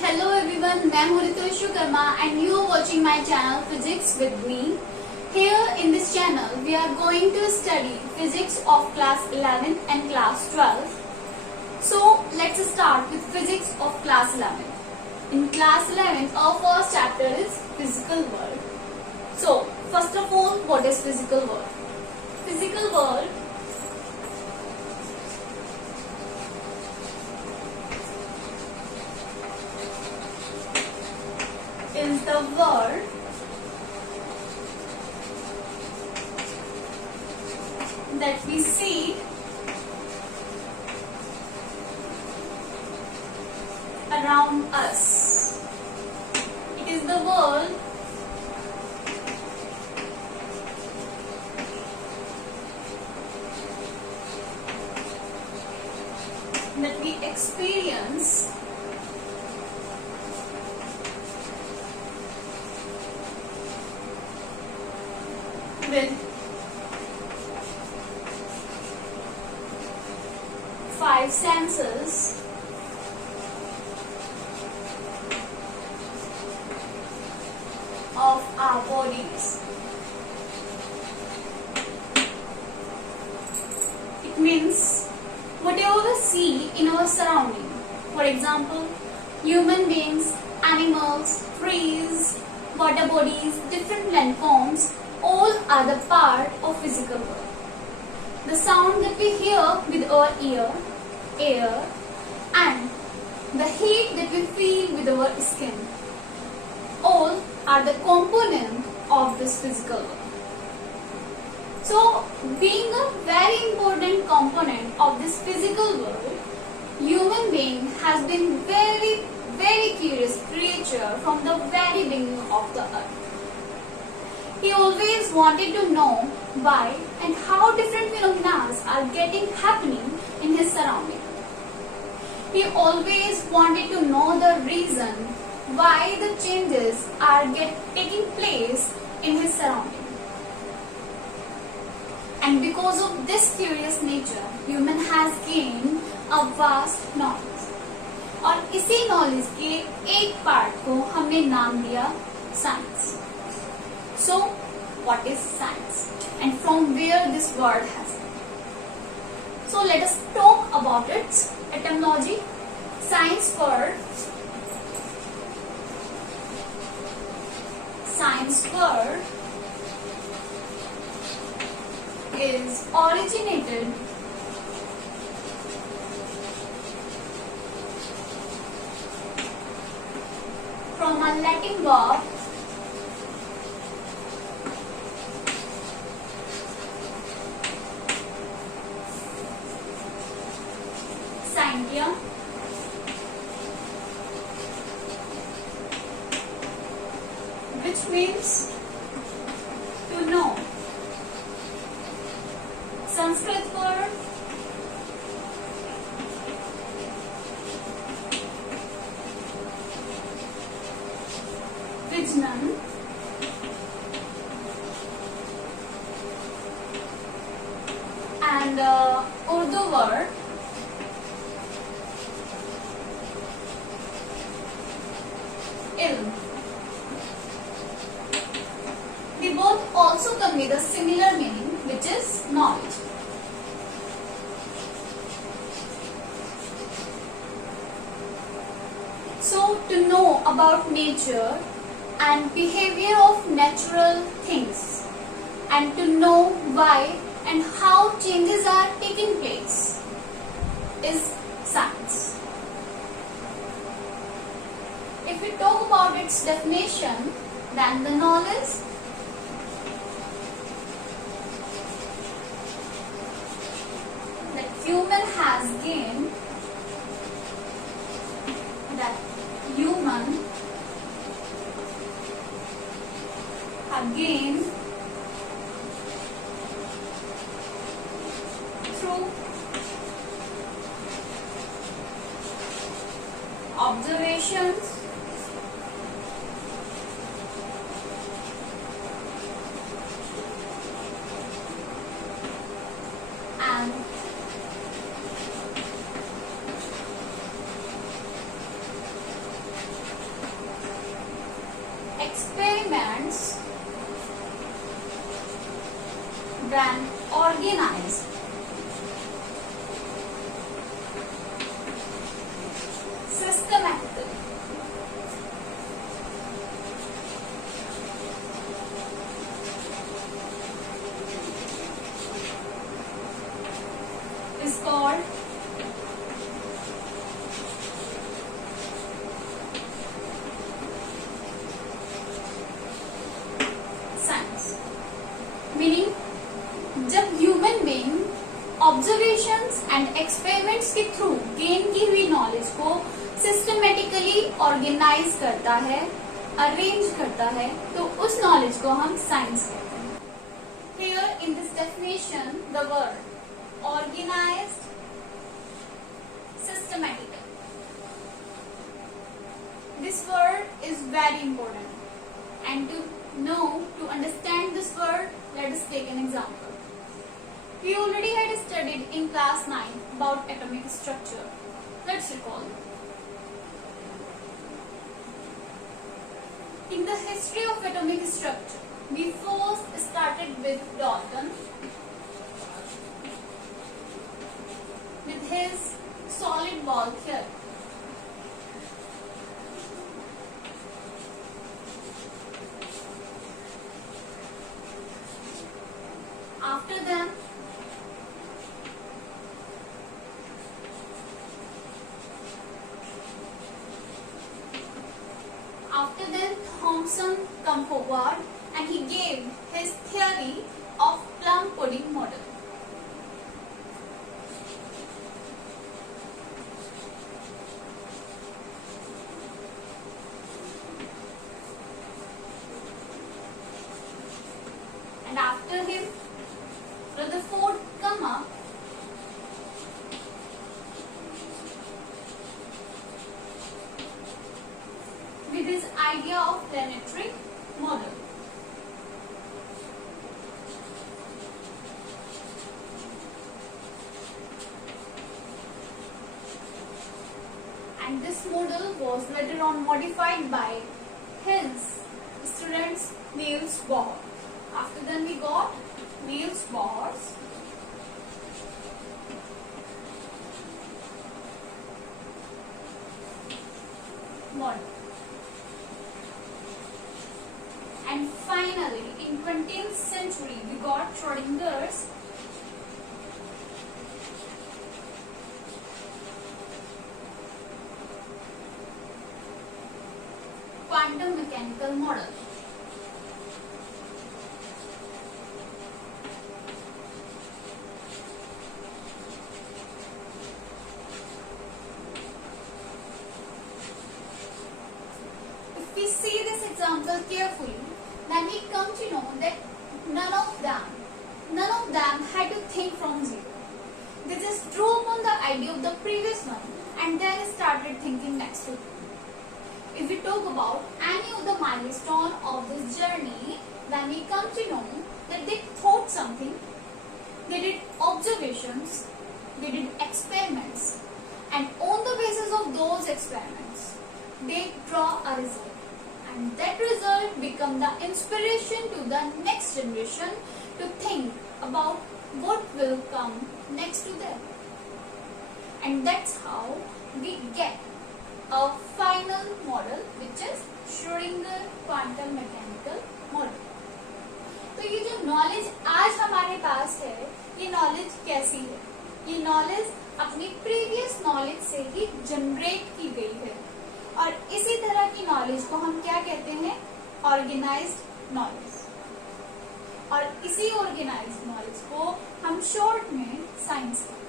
Hello everyone, मैं हूँ Ritu Karma and you are watching my channel Physics with me. Here in this channel we are going to study physics of class 11 and class 12. So let's start with physics of class 11. In class 11 our first chapter is physical world. So first of all, what is physical world? Physical world is the world that we see around us. It is the world that we experience with five senses of our bodies. It means whatever we see in our surrounding, for example, human beings, animals, trees, water bodies, different landforms, all are the part of physical world. The sound that we hear with our ear, air, and the heat that we feel with our skin, all are the component of this physical world. So, being a very important component of this physical world, human being has been very curious creature from the very beginning of the earth. He always wanted to know why and how different phenomena are happening in his surrounding. He always wanted to know the reason why the changes are taking place in his surrounding. And because of this curious nature, human has gained a vast knowledge. और इसी knowledge के एक part को हमने नाम दिया science. So, what is science and from where this word has come? So, let us talk about its etymology. Science word is originated from a Latin verb scientia, which means to know. Sanskrit word Vijnan, and Urdu word ilm. They both also convey the similar meaning, which is knowledge. So, to know about nature and behavior of natural things, and to know why and how changes are taking place, is science. If we talk about its definition, then the knowledge that human has gained, that human have gained through observations, and experiments than organized systematically. Is called science. Meaning जब human being observations and experiments के through gain की हुई knowledge को systematically organise करता है, arrange करता है, तो उस नॉलेज को हम साइंस कहते हैं. Here in this definition the word organized systematically. This word is very important, and to understand this word, let us take an example. We already had studied in class 9 about atomic structure. Let's recall. In the history of atomic structure, we first started with Dalton with his solid ball theory. After them, Thomson come forward and he gave his theory of plum pudding model. And after him, Rutherford come up with his idea of planetary model. And this model was later on modified by his students Niels Bohr. After then we got Niels Bohr's model. And finally, in 20th century, we got Schrodinger's quantum mechanical model. If we see this example carefully, then we come to know that none of them had to think from zero. They just drew upon the idea of the previous one and then started thinking next to it. If we talk about any of the milestone of this journey, then we come to know that they thought something, they did observations, they did experiments, and on the basis of those experiments, they draw a result. And that result become the inspiration to the next generation to think about what will come next to them. And that's how we get a final model, which is Schrödinger quantum mechanical model. तो ये जो knowledge आज हमारे पास है, ये knowledge कैसी है? ये नॉलेज अपनी प्रीवियस नॉलेज से ही जनरेट की गई है, और इसी तरह की नॉलेज को हम क्या कहते हैं? Organised knowledge. और इसी ऑर्गेनाइज्ड नॉलेज को हम शॉर्ट में साइंस कहते हैं.